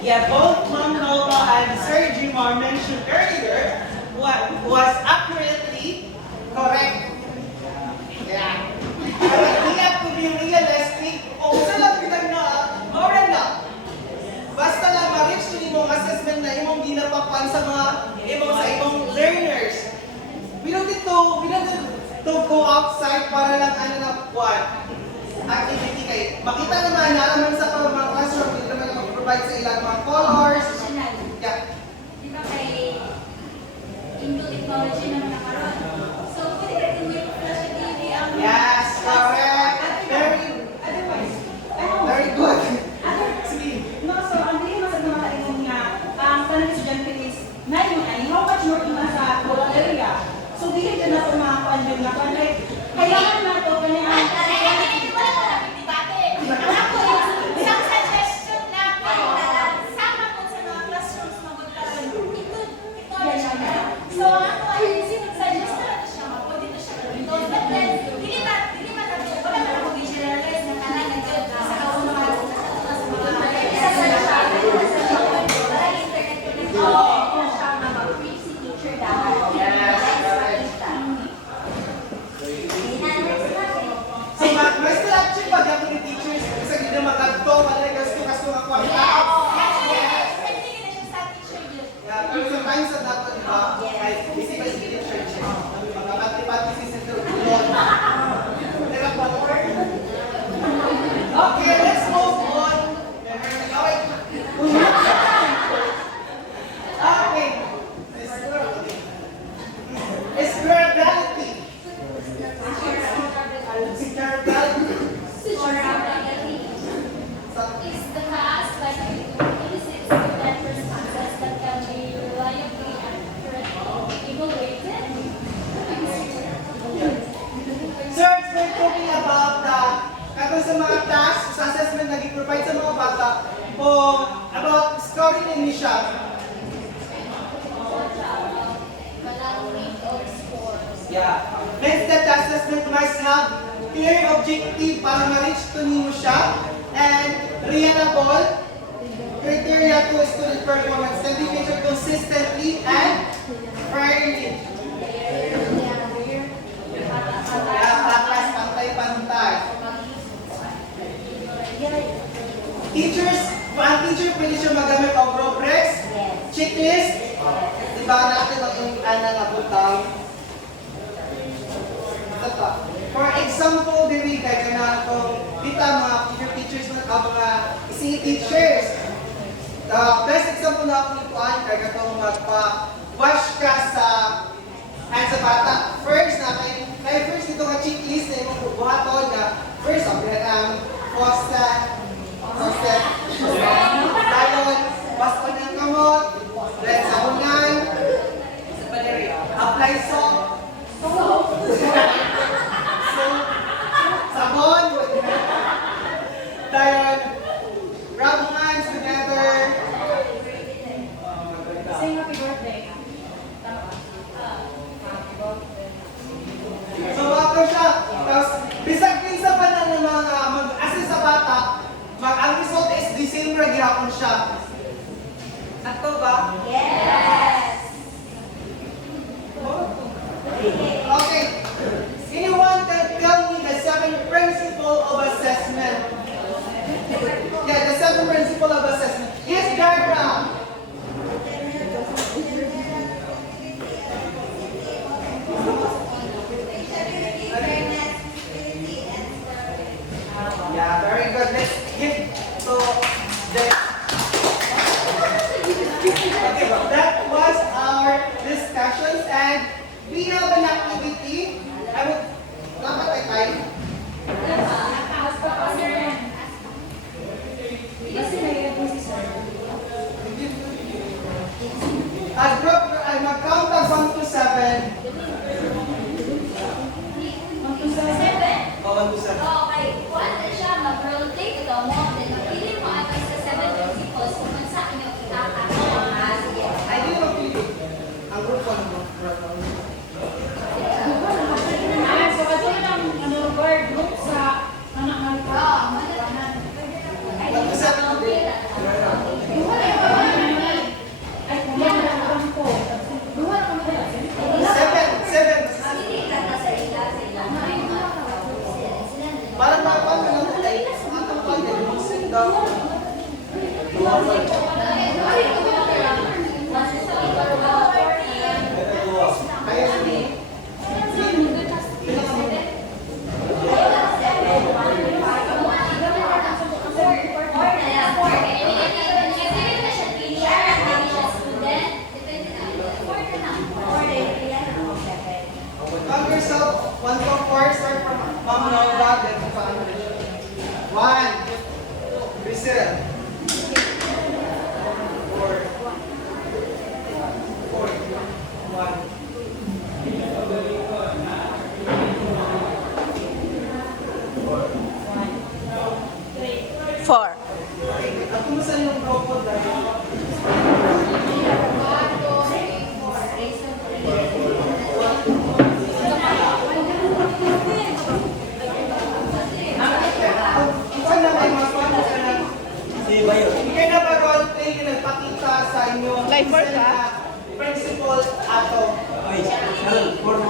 Yeah, both Ma'am Nova and Sir Jimar mentioned earlier what was accurately correct. Yeah. We have to be realistic. Kung sa lang pinag na, oran na. Basta lang ma-reach to imong assessment na imong ginapapan sa mga imong learners. We don't need to go outside para lang ano na buwan. Activity kayo. Makita naman, nalaman sa mga classroom, hindi naman mag-provide sa ilang mga colors. Yeah. Di ba kay indoor technology na nakaroon? So, pwede ka din yung flash TV ang... Yes, correct. Very good. Sige. No, so ang dili man sa mga kaingon nga ang tanang estudyante is na yun ay how much more ina sa rural area. So dili ka na ito mga kuanyon nga kuan like kailangan na ito kanya ang Ako, isang suggestion lang po. Sama po sa mga classrooms na magkaroon. Ito na siya na. So, ako ay sinag-suggest na natin siya. Pwede na siya gawin doon. But then, hindi man natin, wala man ako visualize na kailangan yun. Sa kauna mga isa sa siya. Para internet ko nito. Oo, siya na mag-preach si teacher dapat. Yes, correct. So, mas still pag ako ni teachers, kasi hindi na magagto, malagas ko kaso nga kwanta. Yeah, pero sometimes sa dato, di ba? Like, busy ba si teacher siya? Mga pati-pati si Sir Tulon. Okay, let's move on. Okay. Spirituality. Spirituality is the task that elicits student responses that can be reliably and accurately evaluated. Sir, we're talking about katong sa mga tasks, sa assessment na gi-provide sa mga bata o about scoring and mission. Yeah. Means that the assessment must have clear objective para ma-reach to nimo siya and reliable criteria to student performance can be measured consistently and fairly. Patas, pantay-pantay. Teachers, ang teacher pwede siya magamit ang progress, checklist, diba natin ang nga butang. For example, diri kay kana itong dita mga teachers na mga ising teachers. The best example na akong ituan kay katong magpa-wash ka sa hand sa bata. First na kay first ito nga checklist na imong buhaton nga first ang faucet. Dayon, basto ng kamot, then sabunan, apply soap. Sabon. Dayon, rub hands together. sing happy birthday. So, ako siya. Tapos, bisag kinsa pa na ng mga mag-assess sa bata, ang result is the same ra gihapon siya. Ato ba? Yes! Okay. Anyone can tell me the 7 principles of assessment? Yeah, the 7 principles of assessment. Yes, Barbara. Yeah, very good. Let's give so the okay, that was our discussions and we have an activity. I would dapat ay kayo. As group, ay mag-count of 1 to 7. 1 to 7. 7? Oh, 1 to 7. Okay, kuhaan na siya, mag-rotate ito mo, then magpili mo agad sa 7 principles kung saan inyong itatapos. Sige. Ay, di ba pili? Ang group 1 mo. So kasi lang word group sa anak Oo, malika. pwede na po. Mag-usap kumusta yung grupo dahil? Ikaw na may mapano ka na. Hindi na ba roleplay yung nagpakita sa inyo? Live work, ha? Principal Ato. Ay, sir, for